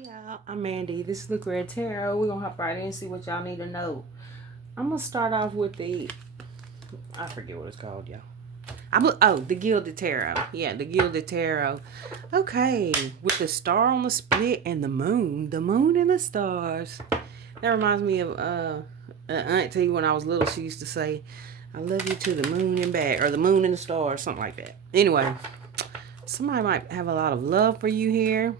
Hey y'all, I'm Mandy. This is Luca Tarot. We're gonna hop right in and see what y'all need to know. I'm gonna start off with I forget what it's called, y'all. The Gilded Tarot. Yeah, the Gilded Tarot. Okay, with the star on the split and the moon and the stars. That reminds me of an auntie when I was little. She used to say, "I love you to the moon and back," or the moon and the stars, something like that. Anyway, somebody might have a lot of love for you here.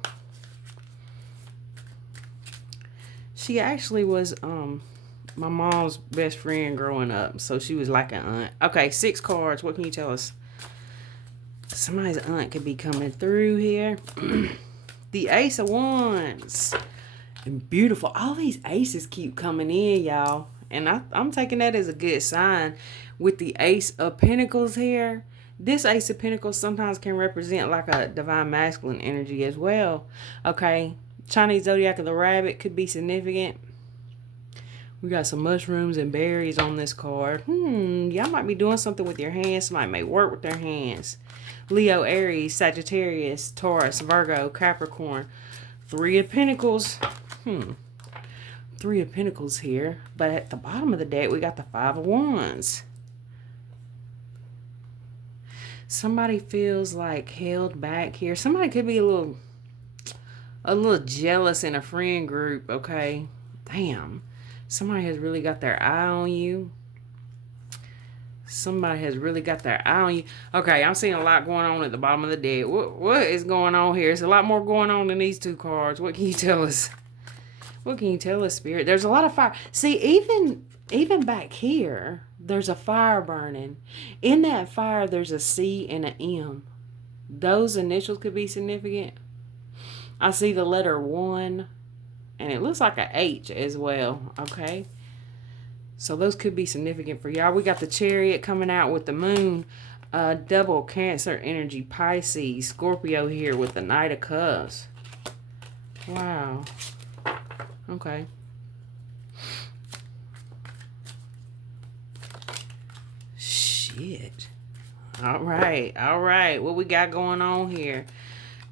She actually was my mom's best friend growing up, so she was like an aunt. Okay, 6 cards. What can you tell us? Somebody's aunt could be coming through here. The Ace of Wands. And beautiful. All these aces keep coming in, y'all. And I'm taking that as a good sign. With the Ace of Pentacles here, this Ace of Pentacles sometimes can represent like a divine masculine energy as well. Okay, Chinese Zodiac of the Rabbit could be significant. We got some mushrooms and berries on this card. Y'all might be doing something with your hands. Somebody may work with their hands. Leo, Aries, Sagittarius, Taurus, Virgo, Capricorn. 3 of Pentacles. 3 of Pentacles here. But at the bottom of the deck, we got the 5 of Wands. Somebody feels like held back here. Somebody could be a little jealous in a friend group, okay? Damn. Somebody has really got their eye on you. Somebody has really got their eye on you. Okay, I'm seeing a lot going on at the bottom of the deck. What is going on here? There's a lot more going on than these 2 cards. What can you tell us? What can you tell us, Spirit? There's a lot of fire. See, even back here, there's a fire burning. In that fire, there's a C and an M. Those initials could be significant. I see the letter 1, and it looks like a H as well, okay? So those could be significant for y'all. We got the Chariot coming out with the moon. Double Cancer energy, Pisces, Scorpio here with the Knight of Cups. Wow. Okay. Shit. All right. What we got going on here?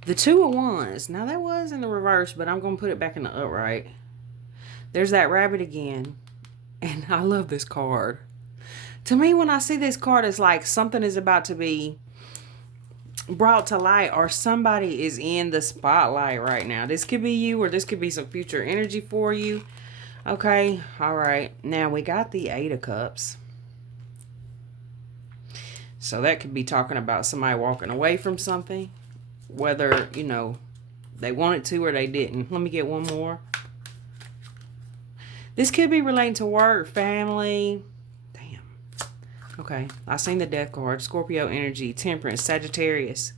The 2 of Wands. Now that was in the reverse, but I'm going to put it back in the upright. There's that rabbit again. And I love this card. To me, when I see this card, it's like something is about to be brought to light, or somebody is in the spotlight right now. This could be you, or this could be some future energy for you. Okay. All right. Now we got the 8 of Cups. So that could be talking about somebody walking away from something. Whether, they wanted to or they didn't. Let me get one more. This could be relating to work, family. Damn. Okay. I seen the death card. Scorpio energy, Temperance, Sagittarius.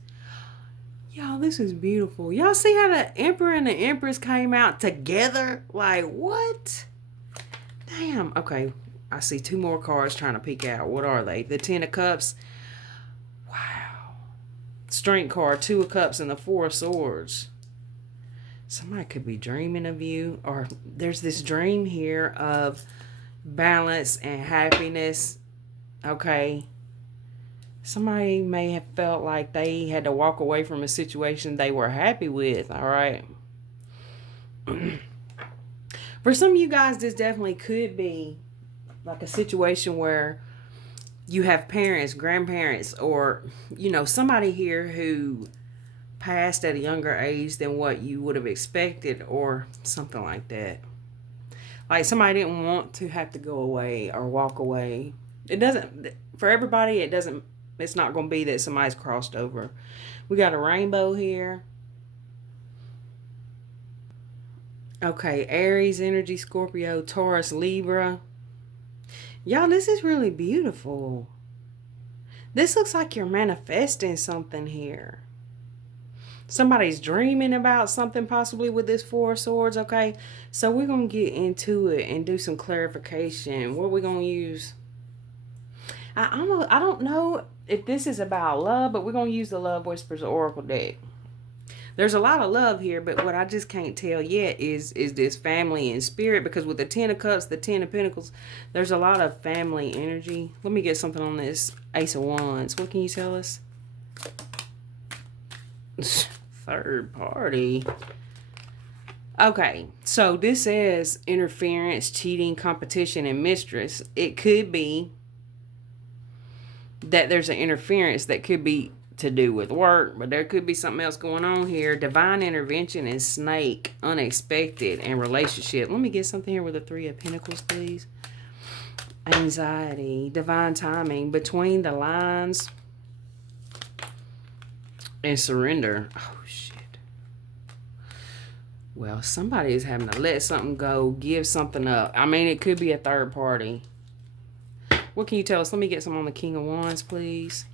Y'all, this is beautiful. Y'all see how the Emperor and the Empress came out together? Like, what? Damn. Okay. I see 2 more cards trying to peek out. What are they? The 10 of Cups. Wow. Strength card, 2 of Cups, and the 4 of Swords. Somebody could be dreaming of you, or there's this dream here of balance and happiness. Okay. Somebody may have felt like they had to walk away from a situation they were happy with. All right. For some of you guys, this definitely could be like a situation where you have parents, grandparents, or, somebody here who passed at a younger age than what you would have expected, or something like that. Like somebody didn't want to have to go away or walk away. It doesn't, for everybody, it's not going to be that somebody's crossed over. We got a rainbow here. Okay, Aries energy, Scorpio, Taurus, Libra. Y'all, this is really beautiful. This looks like you're manifesting something here. Somebody's dreaming about something possibly with this 4 of Swords, okay? So we're going to get into it and do some clarification. What we're going to use. I don't know if this is about love, but we're going to use the Love Whispers Oracle deck. There's a lot of love here, but what I just can't tell yet is this family and spirit, because with the 10 of Cups, the 10 of Pentacles, there's a lot of family energy. Let me get something on this Ace of Wands. What can you tell us? Third party. Okay, so this says interference, cheating, competition, and mistress. It could be that there's an interference that could be to do with work, but there could be something else going on here. Divine intervention and snake, unexpected, and relationship. Let me get something here with the Three of Pentacles, please. Anxiety, divine timing, between the lines, and surrender. Oh, shit. Well, somebody is having to let something go, give something up. I mean, it could be a third party. What can you tell us? Let me get some on the King of Wands, please.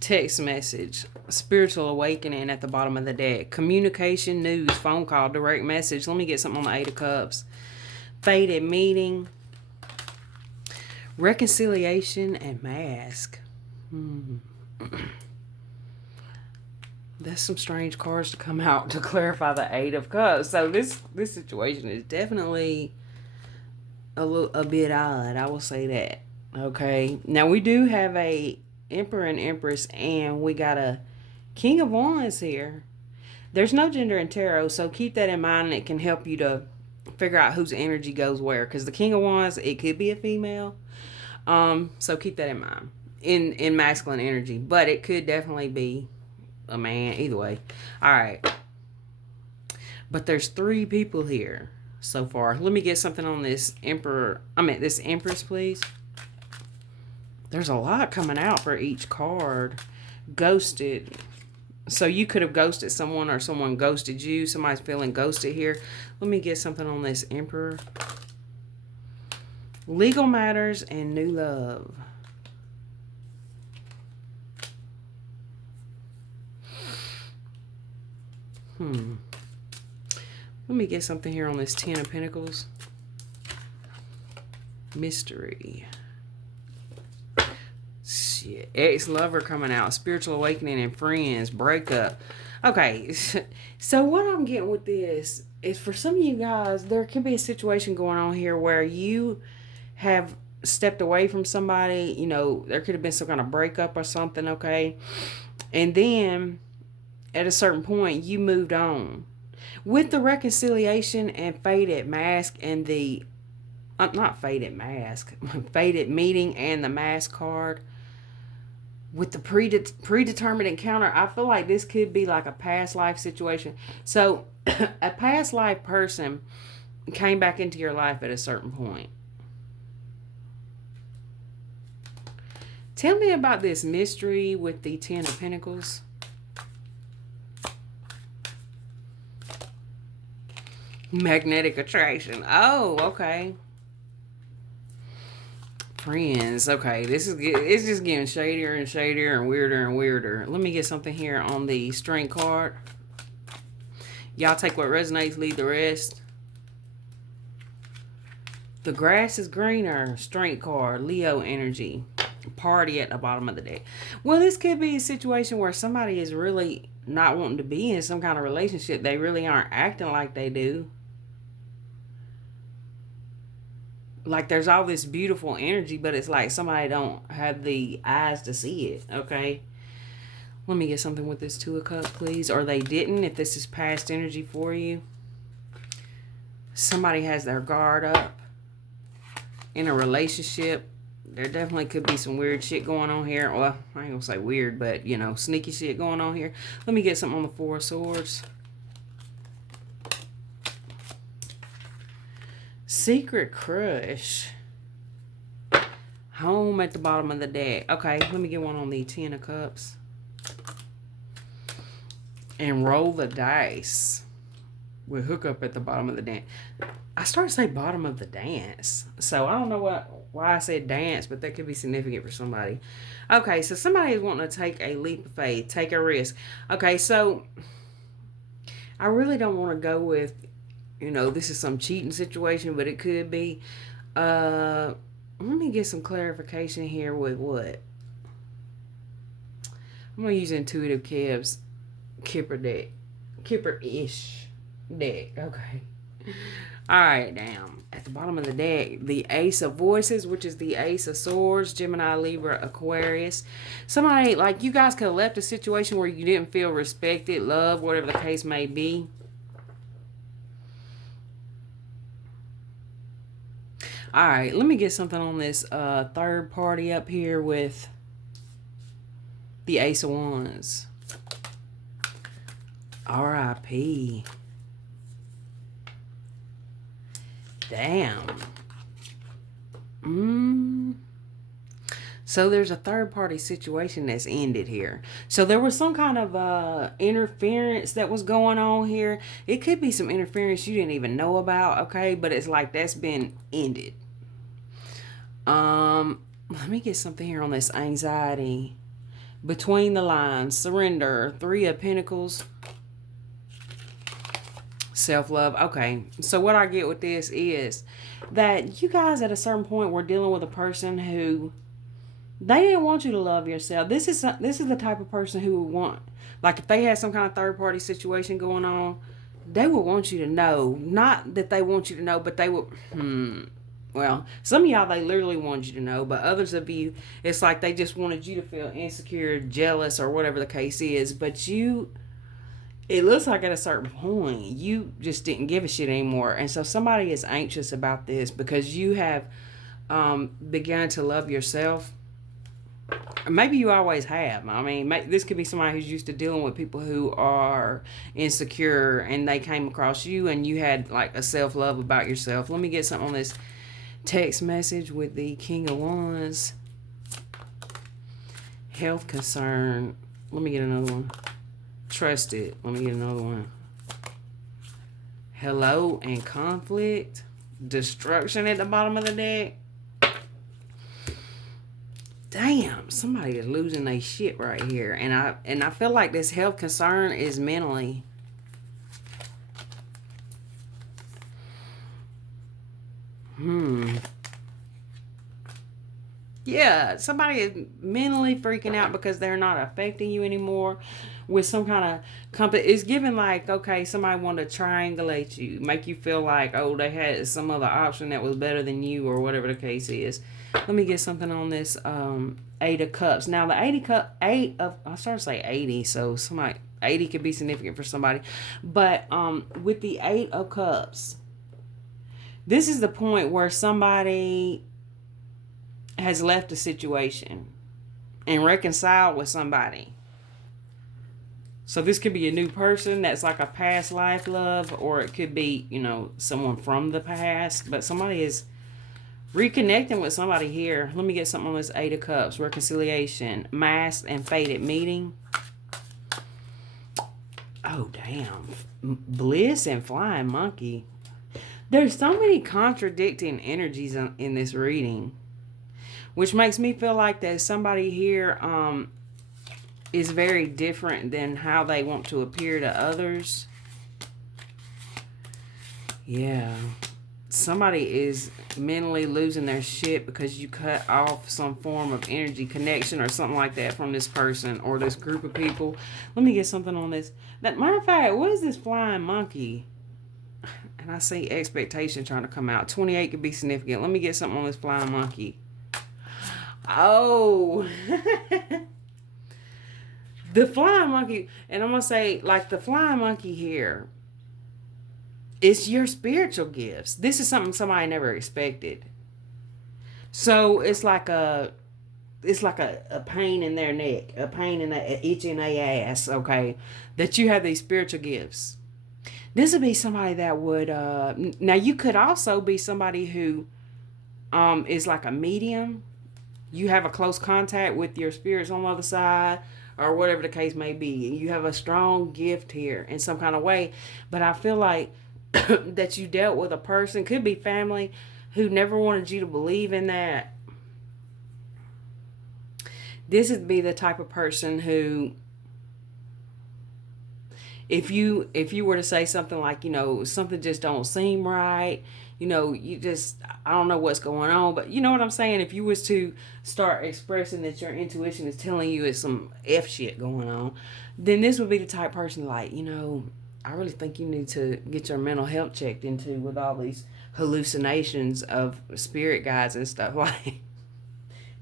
Text message, spiritual awakening at the bottom of the deck. Communication, news, phone call, direct message. Let me get something on the Eight of Cups. Fated meeting, reconciliation, and mask. That's some strange cards to come out to clarify the Eight of Cups. So this situation is definitely a bit odd. I will say that. Okay. Now we do have a Emperor and Empress, and we got a King of Wands here. There's no gender in tarot, so keep that in mind, and it can help you to figure out whose energy goes where. Because the King of Wands, it could be a female. So keep that in mind in masculine energy, but it could definitely be a man. Either way. All right. But there's 3 people here so far. Let me get something on this this Empress, please. There's a lot coming out for each card. Ghosted. So you could have ghosted someone, or someone ghosted you. Somebody's feeling ghosted here. Let me get something on this Emperor. Legal matters and new love. Let me get something here on this Ten of Pentacles. Mystery. Shit. Ex-lover coming out. Spiritual awakening and friends. Breakup. Okay. So what I'm getting with this is, for some of you guys, there could be a situation going on here where you have stepped away from somebody. You know, there could have been some kind of breakup or something, okay? And then at a certain point, you moved on. With the reconciliation and fated mask and the not fated mask, fated meeting and the mask card, with the predetermined encounter, I feel like this could be like a past life situation. So a past life person came back into your life at a certain point. Tell me about this mystery with the Ten of Pentacles. Magnetic attraction. Oh, okay. Friends. Okay, it's just getting shadier and shadier and weirder. Let me get something here on the Strength card. Y'all take what resonates, leave the rest. The grass is greener. Strength card. Leo energy. Party at the bottom of the deck. Well, this could be a situation where somebody is really not wanting to be in some kind of relationship. They really aren't acting like they do. Like there's all this beautiful energy, but it's like somebody don't have the eyes to see it, okay? Let me get something with this Two of Cups, please. Or they didn't, if this is past energy for you. Somebody has their guard up in a relationship. There definitely could be some weird shit going on here. Well, I ain't gonna say weird, but, you know, sneaky shit going on here. Let me get something on the Four of Swords. Secret crush. Home at the bottom of the deck. Okay, let me get one on the Ten of Cups. And roll the dice. With hookup at the bottom of the dance. I started to say bottom of the dance. So I don't know why I said dance, but that could be significant for somebody. Okay, so somebody is wanting to take a leap of faith. Take a risk. Okay, so I really don't want to go with, you know, this is some cheating situation, but it could be. Let me get some clarification here with what? I'm going to use Intuitive Kev's Kipper deck. Kipper-ish deck. Okay. All right, damn. At the bottom of the deck, the Ace of Voices, which is the Ace of Swords, Gemini, Libra, Aquarius. Somebody, like, you guys could have left a situation where you didn't feel respected, loved, whatever the case may be. All right, let me get something on this third party up here with the Ace of Wands. R.I.P. Damn. So there's a third party situation that's ended here. So there was some kind of interference that was going on here. It could be some interference you didn't even know about, okay? But it's like that's been ended. Let me get something here on this anxiety. Between the lines, surrender, 3 of Pentacles. Self-love. Okay, so what I get with this is that you guys at a certain point were dealing with a person who they didn't want you to love yourself. This is the type of person who would want, like, if they had some kind of third party situation going on, they would want you to know. Not that they want you to know, but they would well, some of y'all, they literally wanted you to know, but others of you, it's like they just wanted you to feel insecure, jealous, or whatever the case is. But it looks like at a certain point, you just didn't give a shit anymore. And so somebody is anxious about this because you have begun to love yourself. Maybe you always have. I mean, this could be somebody who's used to dealing with people who are insecure and they came across you and you had like a self-love about yourself. Let me get something on this text message with the King of Wands. Health concern. Let me get another one. Trusted. Let me get another one. Hello and conflict. Destruction at the bottom of the deck. Damn, somebody is losing their shit right here. And I feel like this health concern is mentally. Yeah, somebody is mentally freaking out because they're not affecting you anymore with some kind of company. It's given like, okay, somebody wanted to triangulate you, make you feel like, oh, they had some other option that was better than you or whatever the case is. Let me get something on this 8 of Cups. Now, the I started to say 80, so 80 could be significant for somebody. But with the 8 of Cups, this is the point where somebody has left a situation and reconciled with somebody. So this could be a new person that's like a past life love, or it could be, someone from the past. But somebody is reconnecting with somebody here. Let me get something on this 8 of Cups. Reconciliation, masked and faded meeting. Oh, damn. Bliss and flying monkey. There's so many contradicting energies in this reading, which makes me feel like that somebody here is very different than how they want to appear to others. Yeah. Somebody is mentally losing their shit because you cut off some form of energy connection or something like that from this person or this group of people. Let me get something on this. Matter of fact, what is this flying monkey? And I see expectation trying to come out. 28 could be significant. Let me get something on this flying monkey. Oh. The flying monkey. And I'm going to say, like, the flying monkey here, it's your spiritual gifts. This is something somebody never expected. So it's like a pain in their neck, a pain in the itch in their ass, okay? That you have these spiritual gifts. This would be somebody that would now you could also be somebody who is like a medium. You have a close contact with your spirits on the other side, or whatever the case may be. You have a strong gift here in some kind of way. But I feel like that you dealt with a person, could be family, who never wanted you to believe in that. This would be the type of person who, if you were to say something like, something just don't seem right, you just, I don't know what's going on, but you know what I'm saying? If you was to start expressing that your intuition is telling you it's some F shit going on, then this would be the type of person like, I really think you need to get your mental health checked into with all these hallucinations of spirit guides and stuff. Like,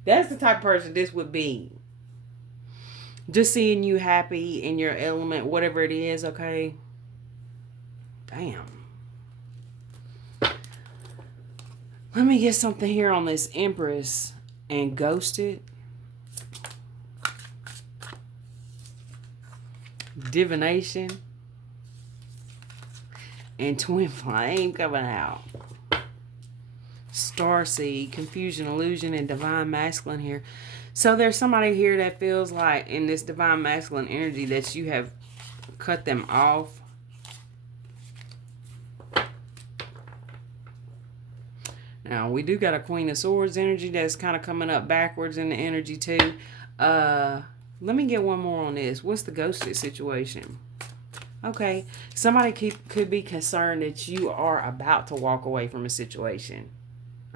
that's the type of person this would be. Just seeing you happy in your element, whatever it is, okay? Damn. Let me get something here on this Empress and Ghosted. Divination. And Twin Flame coming out. Starseed, Confusion, Illusion, and Divine Masculine here. So there's somebody here that feels like in this Divine Masculine energy that you have cut them off. Now, we do got a Queen of Swords energy that's kind of coming up backwards in the energy too. Let me get one more on this. What's the ghosted situation? Okay, somebody could be concerned that you are about to walk away from a situation.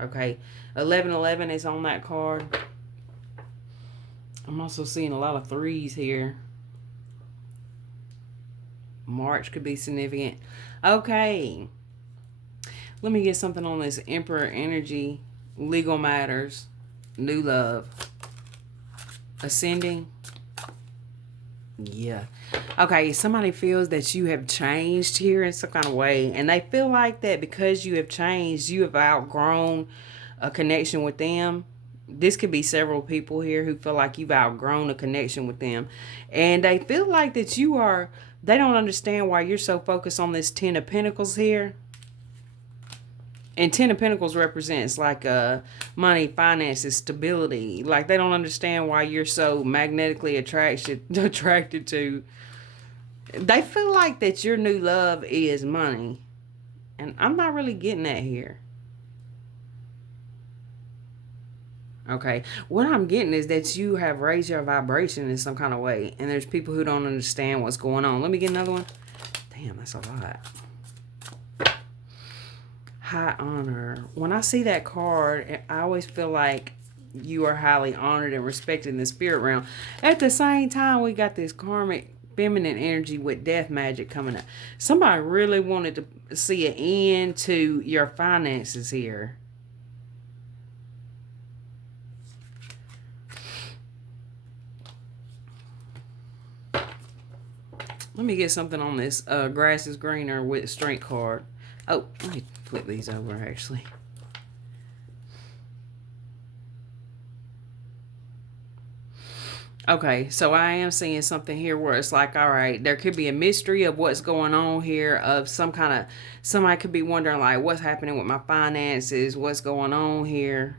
Okay, 1111 is on that card. I'm also seeing a lot of threes here. March could be significant. Okay, let me get something on this Emperor energy. Legal matters. New love. Ascending. Yeah. Okay, somebody feels that you have changed here in some kind of way. And they feel like that because you have changed, you have outgrown a connection with them. This could be several people here who feel like you've outgrown a connection with them. And they feel like that they don't understand why you're so focused on this Ten of Pentacles here. And Ten of Pentacles represents like money, finances, stability. Like they don't understand why you're so magnetically attracted to. They feel like that your new love is money. And I'm not really getting that here. Okay. What I'm getting is that you have raised your vibration in some kind of way. And there's people who don't understand what's going on. Let me get another one. Damn, that's a lot. High honor. When I see that card, I always feel like you are highly honored and respected in the spirit realm. At the same time, we got this karmic feminine energy with death magic coming up. Somebody really wanted to see an end to your finances here. Let me get something on this grass is greener with strength card. Oh, let me flip these over actually. Okay, so I am seeing something here where it's like, all right, there could be a mystery of what's going on here, of some kind of, somebody could be wondering like, what's happening with my finances, what's going on here.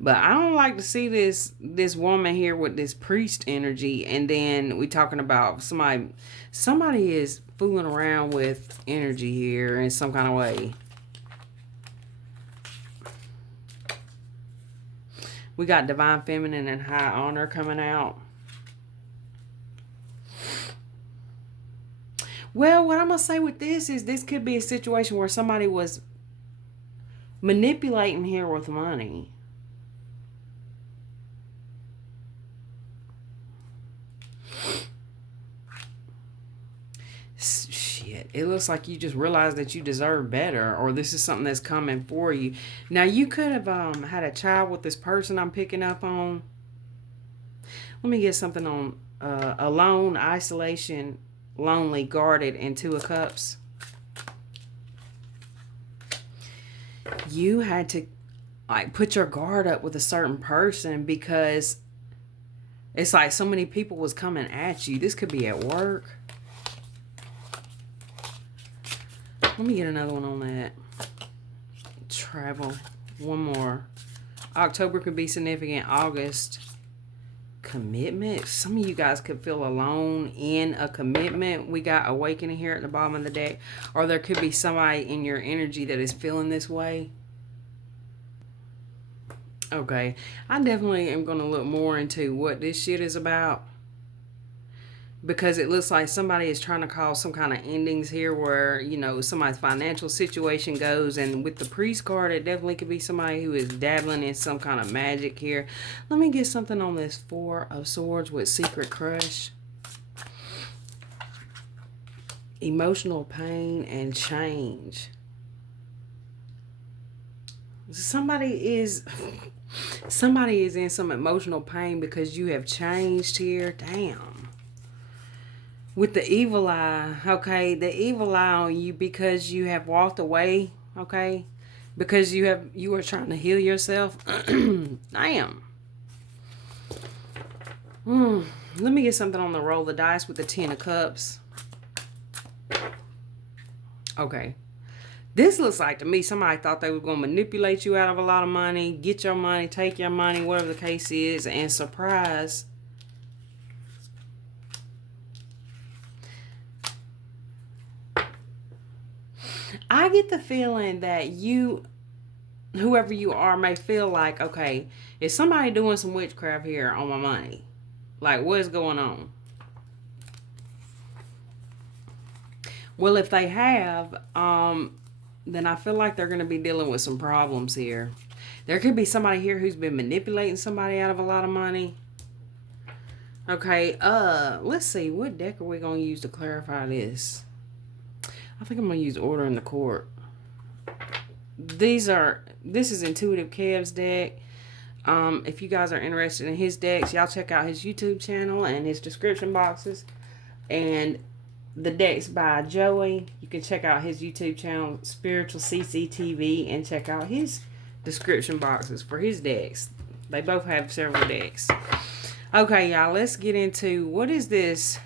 But I don't like to see this woman here with this priest energy, and then we talking about somebody is fooling around with energy here in some kind of way. We got divine feminine and high honor coming out. Well, what I'm going to say with this is this could be a situation where somebody was manipulating here with money. Shit, it looks like you just realized that you deserve better, or this is something that's coming for you. Now, you could have had a child with this person I'm picking up on. Let me get something on alone, isolation, lonely, guarded, and Two of Cups. You had to like put your guard up with a certain person because it's like so many people was coming at you. This could be at work. Let me get another one on that. Travel. One more. October could be significant. August. Commitment. Some of you guys could feel alone in a commitment. We got awakening here at the bottom of the deck. Or there could be somebody in your energy that is feeling this way. Okay. I definitely am going to look more into what this shit is about. Because it looks like somebody is trying to cause some kind of endings here where, you know, somebody's financial situation goes. And with the priest card, it definitely could be somebody who is dabbling in some kind of magic here. Let me get something on this Four of Swords with Secret Crush. Emotional pain and change. Somebody is in some emotional pain because you have changed here. Damn. With the evil eye, okay, the evil eye on you because you have walked away, okay, because you are trying to heal yourself. Damn. Let me get something on the roll of the dice with the 10 of cups. Okay. This looks like to me somebody thought they were going to manipulate you out of a lot of money, get your money, take your money, whatever the case is, and surprise. I get the feeling that you, whoever you are, may feel like, okay, is somebody doing some witchcraft here on my money? Like, what is going on? Well, if they have, then I feel like they're going to be dealing with some problems here. There could be somebody here who's been manipulating somebody out of a lot of money. Okay, let's see. What deck are we going to use to clarify this? I think I'm going to use Order in the Court. This is Intuitive Kev's deck. If you guys are interested in his decks, y'all check out his YouTube channel and his description boxes. And the decks by Joey. You can check out his YouTube channel, Spiritual CCTV, and check out his description boxes for his decks. They both have several decks. Okay, y'all, let's get into what is this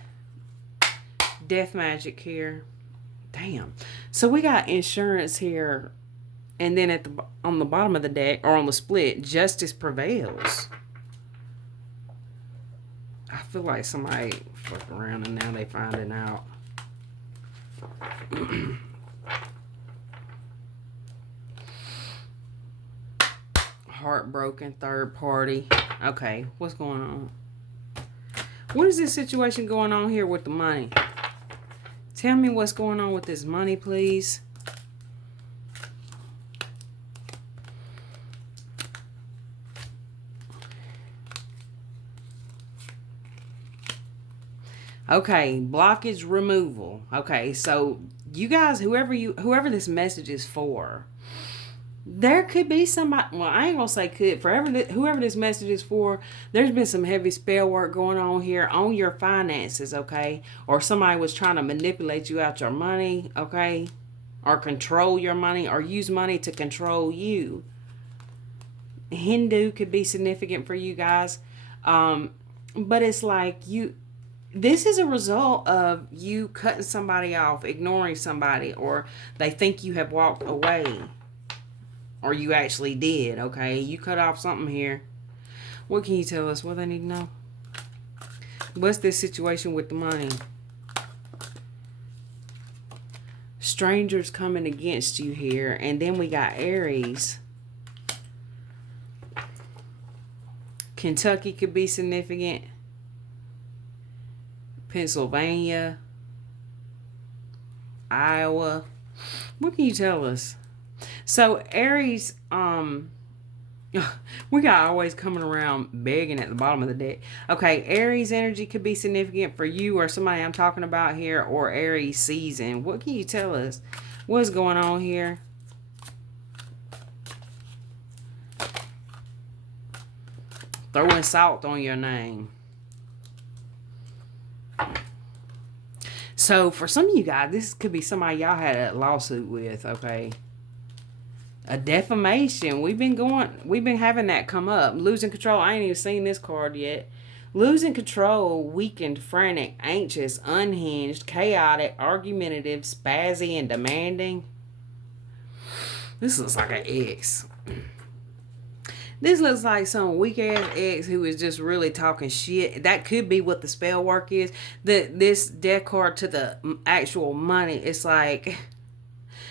death magic here. Damn. So we got insurance here, and then on the bottom of the deck, or on the split, justice prevails. I feel like somebody fucked around and now they finding out. Heartbroken, third party. Okay, what's going on? What is this situation going on here with the money? Tell me what's going on with this money, please. Okay, blockage removal. Okay, so you guys, whoever this message is for, there could be somebody, well, I ain't gonna say could, whoever this message is for, there's been some heavy spell work going on here on your finances, okay? Or somebody was trying to manipulate you out your money, okay? Or control your money, or use money to control you. Hindu could be significant for you guys. But it's like this is a result of you cutting somebody off, ignoring somebody, or they think you have walked away. Or you actually did, okay? You cut off something here. What can you tell us? What they need to know? What's this situation with the money? Strangers coming against you here. And then we got Aries. Kentucky could be significant. Pennsylvania. Iowa. What can you tell us? So Aries, we got always coming around begging at the bottom of the deck. Okay, Aries energy could be significant for you or somebody I'm talking about here, or Aries season. What can you tell us? What's going on here? Throwing salt on your name. So for some of you guys, this could be somebody y'all had a lawsuit with, okay? A defamation. We've been having that come up. Losing control. I ain't even seen this card yet. Losing control, weakened, frantic, anxious, unhinged, chaotic, argumentative, spazzy, and demanding. This looks like an ex. This looks like some weak ass ex who is just really talking shit. That could be what the spell work is. This death card to the actual money. It's like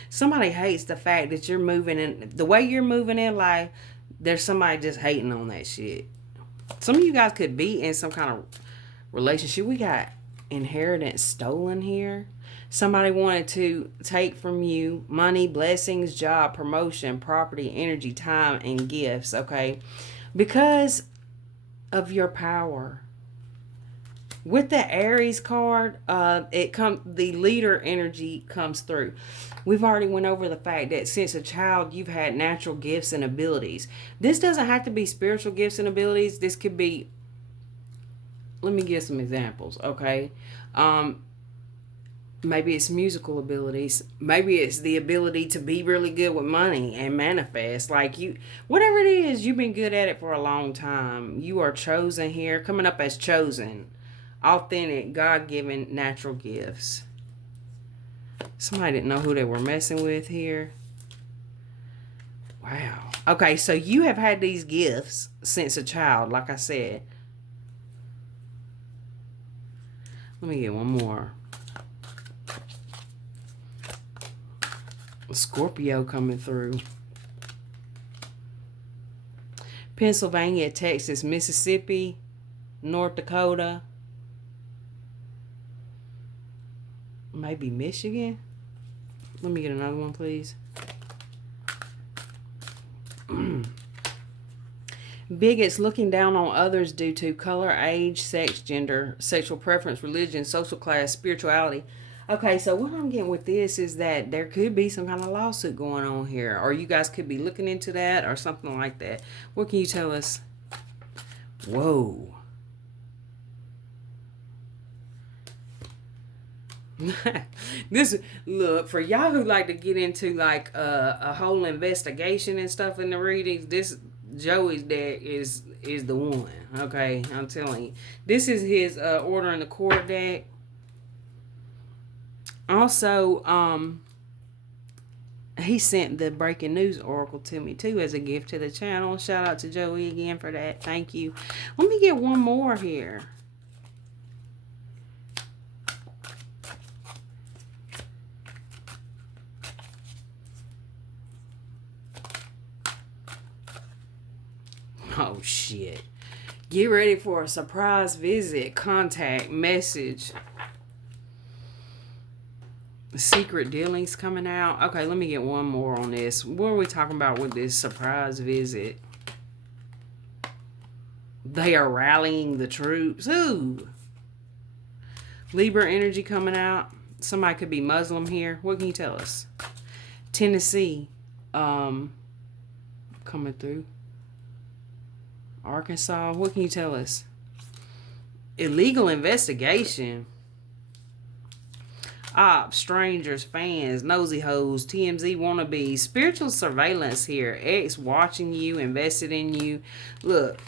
somebody hates the fact that you're moving in the way you're moving in life. There's somebody just hating on that shit. Some of you guys could be in some kind of relationship. We got inheritance stolen here. Somebody wanted to take from you money, blessings, job, promotion, property, energy, time, and gifts, okay? Because of your power. With the Aries card, the leader energy comes through. We've already went over the fact that since a child you've had natural gifts and abilities. This doesn't have to be spiritual gifts and abilities. This could be, let me give some examples, okay? Um, Maybe it's musical abilities. Maybe it's the ability to be really good with money and manifest. Like you, whatever it is, you've been good at it for a long time. You are chosen here, coming up as chosen, authentic, God given natural gifts. Somebody didn't know who they were messing with here. Wow. Okay, so you have had these gifts since a child, like I said. Let me get one more. Scorpio coming through. Pennsylvania, Texas, Mississippi, North Dakota, maybe Michigan. Let me get another one, please. Bigots looking down on others due to color, age, sex, gender, sexual preference, religion, social class, spirituality. Okay, so what I'm getting with this is that there could be some kind of lawsuit going on here, or you guys could be looking into that or something like that. What can you tell us? Whoa. This, look, for y'all who like to get into like a whole investigation and stuff in the readings, this Joey's deck is the one. Okay, I'm telling you, this is his order in the court deck. Also, he sent the breaking news oracle to me too as a gift to the channel. Shout out to Joey again for that. Thank you. Let me get one more here. Oh shit. Get ready for a surprise visit, contact, message. Secret dealings coming out. Okay, let me get one more on this. What are we talking about with this surprise visit? They are rallying the troops. Ooh. Libra energy coming out. Somebody could be Muslim here. What can you tell us? Tennessee. Coming through. Arkansas. What can you tell us? Illegal investigation. Ops, strangers, fans, nosy hoes, TMZ wannabes, spiritual surveillance here. Ex watching you, invested in you. Look,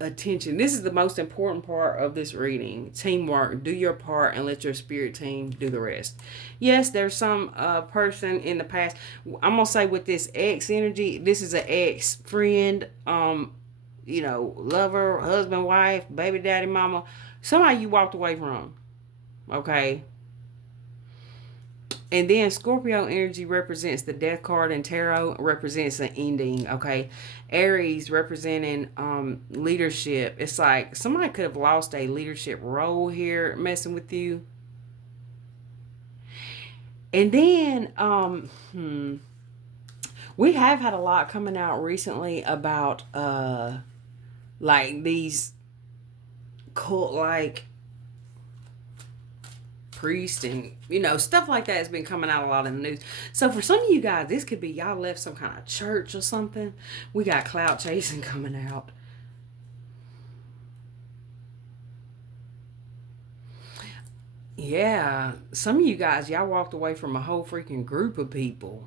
attention. This is the most important part of this reading. Teamwork. Do your part and let your spirit team do the rest. Yes, there's some person in the past. I'm going to say with this ex energy, this is an ex friend, lover, husband, wife, baby daddy, mama. Somebody you walked away from. Okay? And then Scorpio energy represents the death card, and tarot represents an ending, okay? Aries representing leadership. It's like somebody could have lost a leadership role here messing with you. And then we have had a lot coming out recently about like these cult like priest and stuff like that has been coming out a lot in the news. So for some of you guys, this could be y'all left some kind of church or something. We got clout chasing coming out. Yeah, some of you guys, y'all walked away from a whole freaking group of people.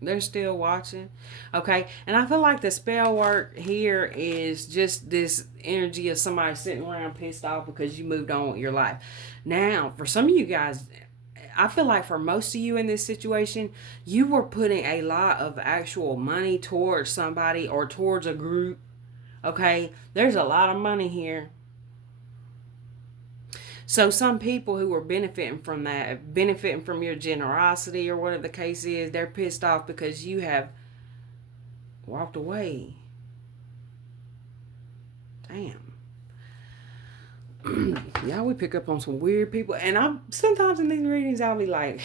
They're still watching. Okay. And I feel like the spell work here is just this energy of somebody sitting around pissed off because you moved on with your life. Now, for some of you guys, I feel like for most of you in this situation, you were putting a lot of actual money towards somebody or towards a group. Okay. There's a lot of money here. So some people who are benefiting from that, benefiting from your generosity or whatever the case is, they're pissed off because you have walked away. Damn. Yeah, we pick up on some weird people. And I'm sometimes in these readings, I'll be like,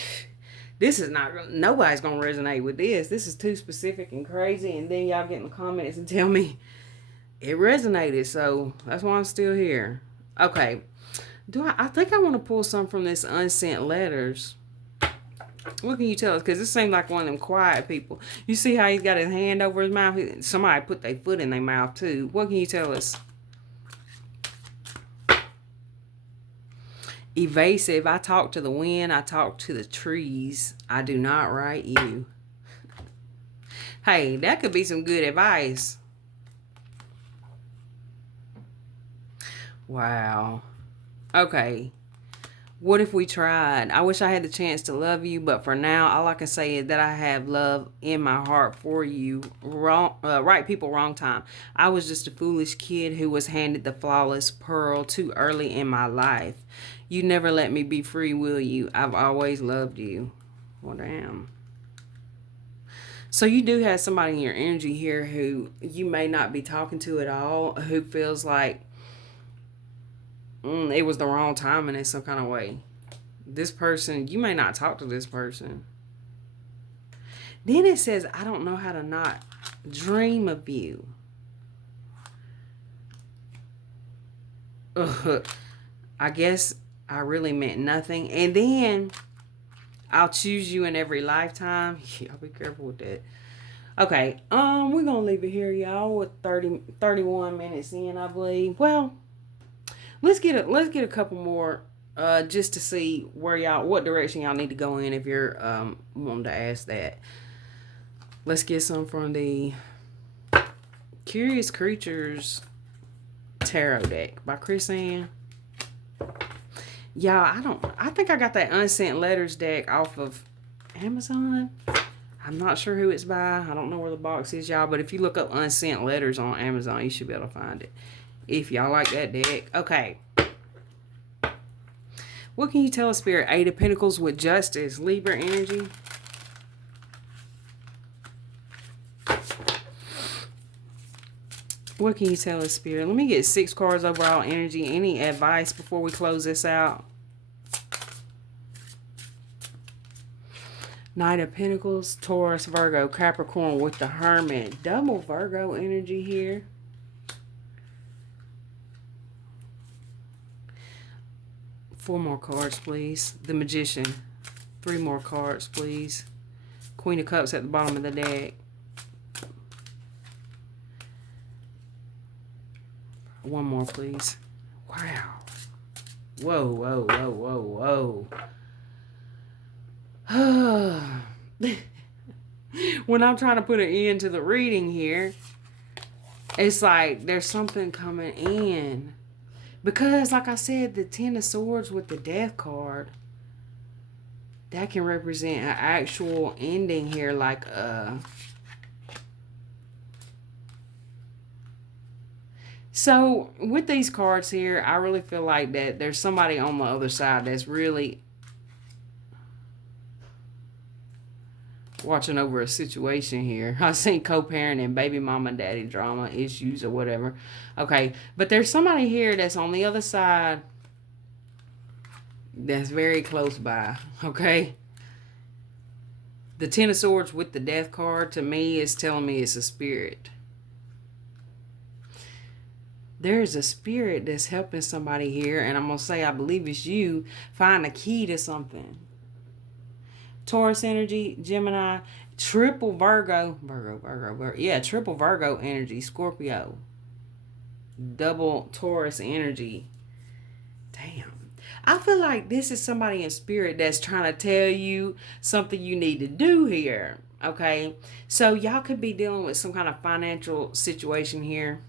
this is not, nobody's going to resonate with this. This is too specific and crazy. And then y'all get in the comments and tell me it resonated. So that's why I'm still here. Okay. I think I want to pull some from this unsent letters. What can you tell us? Because this seems like one of them quiet people. You see how he's got his hand over his mouth? Somebody put their foot in their mouth too. What can you tell us? Evasive. I talk to the wind. I talk to the trees. I do not write you. Hey, that could be some good advice. Wow. Okay. What if we tried? I wish I had the chance to love you, but for now, all I can say is that I have love in my heart for you. Wrong, right people, wrong time. I was just a foolish kid who was handed the flawless pearl too early in my life. You never let me be free, will you? I've always loved you. Well, damn. So you do have somebody in your energy here who you may not be talking to at all, who feels like it was the wrong timing in some kind of way. This person, you may not talk to this person. Then it says, I don't know how to not dream of you. Ugh. I guess I really meant nothing. And then I'll choose you in every lifetime. Y'all be careful with that. Okay, we're gonna leave it here, y'all, with 31 minutes in, I believe. Well, let's get a couple more, just to see what direction y'all need to go in if you're wanting to ask that. Let's get some from the Curious Creatures Tarot deck by Chris Ann. Y'all, I think I got that Unsent Letters deck off of Amazon. I'm not sure who it's by. I don't know where the box is, y'all. But if you look up Unsent Letters on Amazon, you should be able to find it. If y'all like that deck. Okay. What can you tell us, Spirit? Eight of Pentacles with Justice. Libra energy. What can you tell us, Spirit? Let me get 6 cards overall energy. Any advice before we close this out? Knight of Pentacles, Taurus, Virgo, Capricorn with the Hermit. Double Virgo energy here. Four more cards, please. The Magician. 3 more cards, please. Queen of Cups at the bottom of the deck. One more, please. Wow. Whoa, whoa, whoa, whoa, whoa. When I'm trying to put an end to the reading here, it's like there's something coming in. Because, like I said, the Ten of Swords with the Death card, that can represent an actual ending here, like So, with these cards here, I really feel like that there's somebody on the other side that's really watching over a situation here. I seen co-parenting, baby mama, daddy drama, issues or whatever. Okay, but there's somebody here that's on the other side that's very close by, okay? The Ten of Swords with the Death card, to me, is telling me it's a spirit. There is a spirit that's helping somebody here, and I'm going to say I believe it's you, find a key to something. Taurus energy, Gemini, triple Virgo. Yeah, triple Virgo energy, Scorpio. Double Taurus energy. Damn. I feel like this is somebody in spirit that's trying to tell you something you need to do here. Okay? So y'all could be dealing with some kind of financial situation here.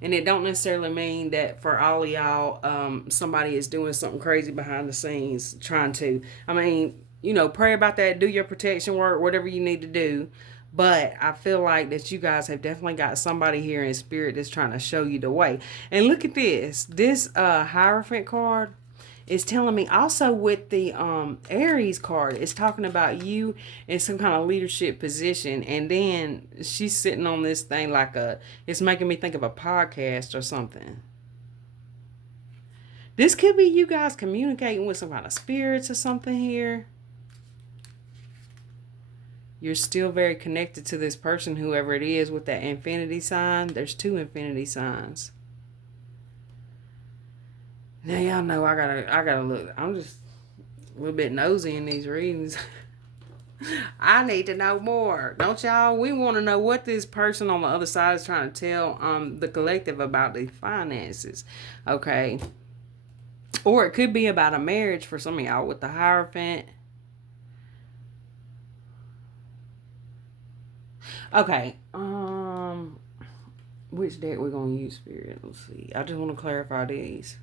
And it don't necessarily mean that for all of y'all, somebody is doing something crazy behind the scenes trying to, pray about that, do your protection work, whatever you need to do. But I feel like that you guys have definitely got somebody here in spirit that's trying to show you the way. And look at this. This Hierophant card is telling me also with the Aries card, it's talking about you in some kind of leadership position. And then she's sitting on this thing like it's making me think of a podcast or something. This could be you guys communicating with some kind of spirits or something here. You're still very connected to this person, whoever it is, with that infinity sign. There's 2 infinity signs. Now y'all know I gotta look. I'm just a little bit nosy in these readings. I need to know more, don't y'all? We want to know what this person on the other side is trying to tell the collective about the finances. Okay. Or it could be about a marriage for some of y'all with the Hierophant. Okay. Which deck we're gonna use, Spirit? Let's see. I just want to clarify these.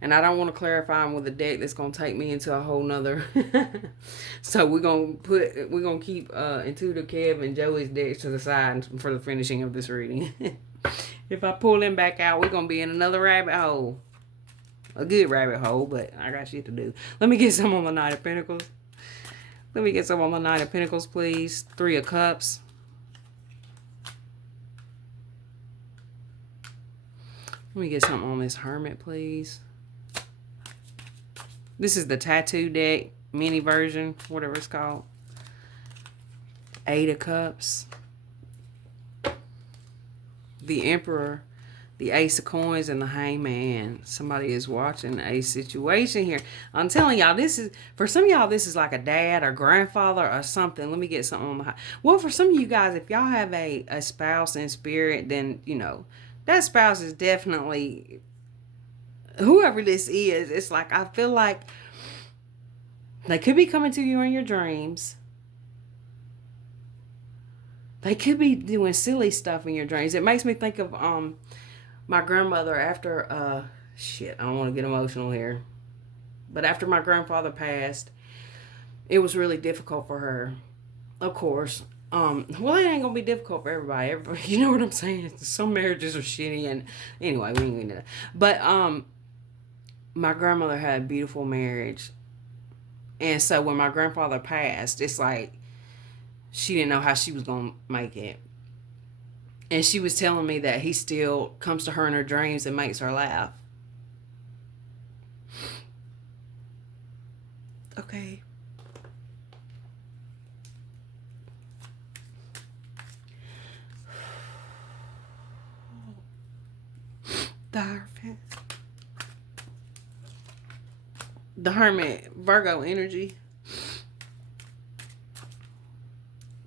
And I don't want to clarify them with a deck that's gonna take me into a whole nother. So we're gonna keep Intuitive Kev and Joey's decks to the side for the finishing of this reading. If I pull them back out, we're gonna be in another rabbit hole. A good rabbit hole, but I got shit to do. Let me get some on the Knight of Pentacles. Let me get some on the Knight of Pentacles, please. 3 of Cups. Let me get something on this Hermit, please. This is the tattoo deck, mini version, whatever it's called. 8 of Cups. The Emperor. The Ace of Coins and the Hangman. Somebody is watching a situation here. I'm telling y'all, this is, for some of y'all, this is like a dad or grandfather or something. Let me get something on the high. Well, for some of you guys, if y'all have a spouse in spirit, then, you know, that spouse is definitely, whoever this is, it's like, I feel like they could be coming to you in your dreams. They could be doing silly stuff in your dreams. It makes me think of, my grandmother after, I don't want to get emotional here. But after my grandfather passed, it was really difficult for her. Of course. Well, it ain't going to be difficult for everybody. You know what I'm saying? Some marriages are shitty. And anyway, we ain't going to do that. But, my grandmother had a beautiful marriage. And so when my grandfather passed, it's like she didn't know how she was going to make it. And she was telling me that he still comes to her in her dreams and makes her laugh. Okay. The Hierophant. The Hermit. Virgo energy.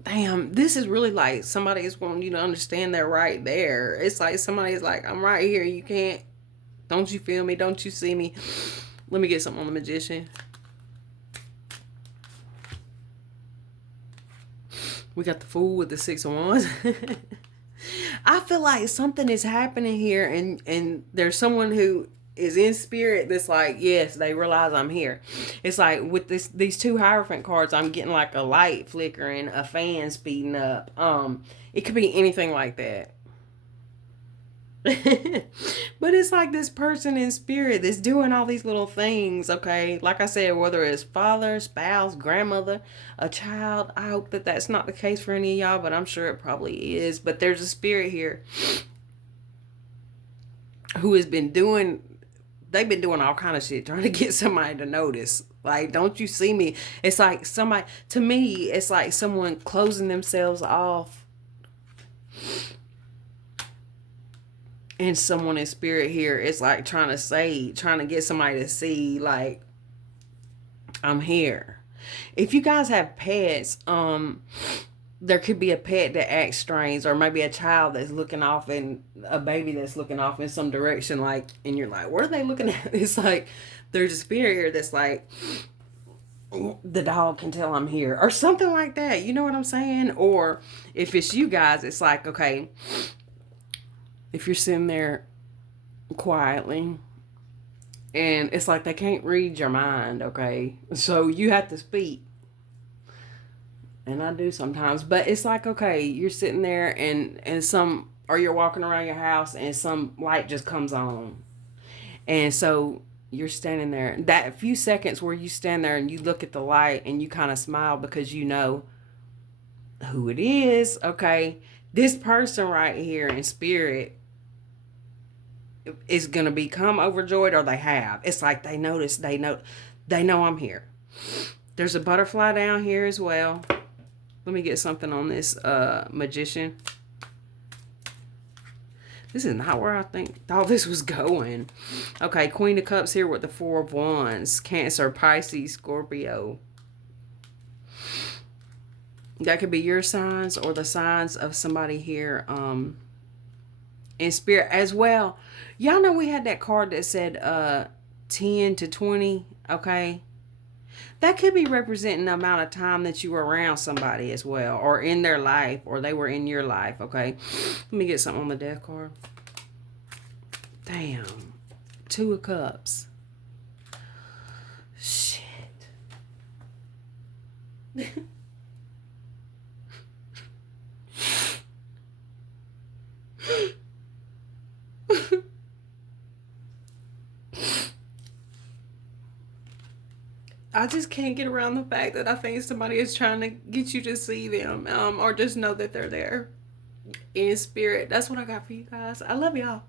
Damn, this is really like somebody is wanting you to understand that right there. It's like somebody is like, I'm right here. You can't. Don't you feel me? Don't you see me? Let me get something on the Magician. We got the Fool with the 6 of Wands. I feel like something is happening here, and there's someone who is in spirit that's like, yes, they realize I'm here. It's like with these 2 Hierophant cards, I'm getting like a light flickering, a fan speeding up. It could be anything like that. But it's like this person in spirit that's doing all these little things, okay? Like I said, whether it's father, spouse, grandmother, a child, I hope that that's not the case for any of y'all, but I'm sure it probably is. But there's a spirit here who has been doing, they've been doing all kind of shit trying to get somebody to notice. Like, don't you see me? It's like somebody, to me, it's like someone closing themselves off. And someone in spirit here is like trying to get somebody to see, like, I'm here. If you guys have pets, there could be a pet that acts strange, or maybe a child that's looking off, and a baby that's looking off in some direction, like, and you're like, what are they looking at? It's like there's a spirit here that's like, the dog can tell I'm here, or something like that. You know what I'm saying? Or if it's you guys, it's like, okay, if you're sitting there quietly and it's like they can't read your mind, okay? So you have to speak. And I do sometimes. But it's like, okay, you're sitting there and or you're walking around your house and some light just comes on. And so you're standing there. That few seconds where you stand there and you look at the light and you kind of smile because you know who it is, okay? This person right here in spirit is going to become overjoyed, or they have. It's like they know I'm here. There's a butterfly down here as well. Let me get something on this Magician. This is not where I thought this was going. Okay, Queen of Cups here with the Four of Wands. Cancer, Pisces, Scorpio. That could be your signs or the signs of somebody here in spirit as well. Y'all know we had that card that said 10 to 20, okay? That could be representing the amount of time that you were around somebody as well, or in their life, or they were in your life, okay? Let me get something on the death card. Damn. Two of Cups. Shit. I just can't get around the fact that I think somebody is trying to get you to see them, or just know that they're there in spirit. That's what I got for you guys. I love y'all.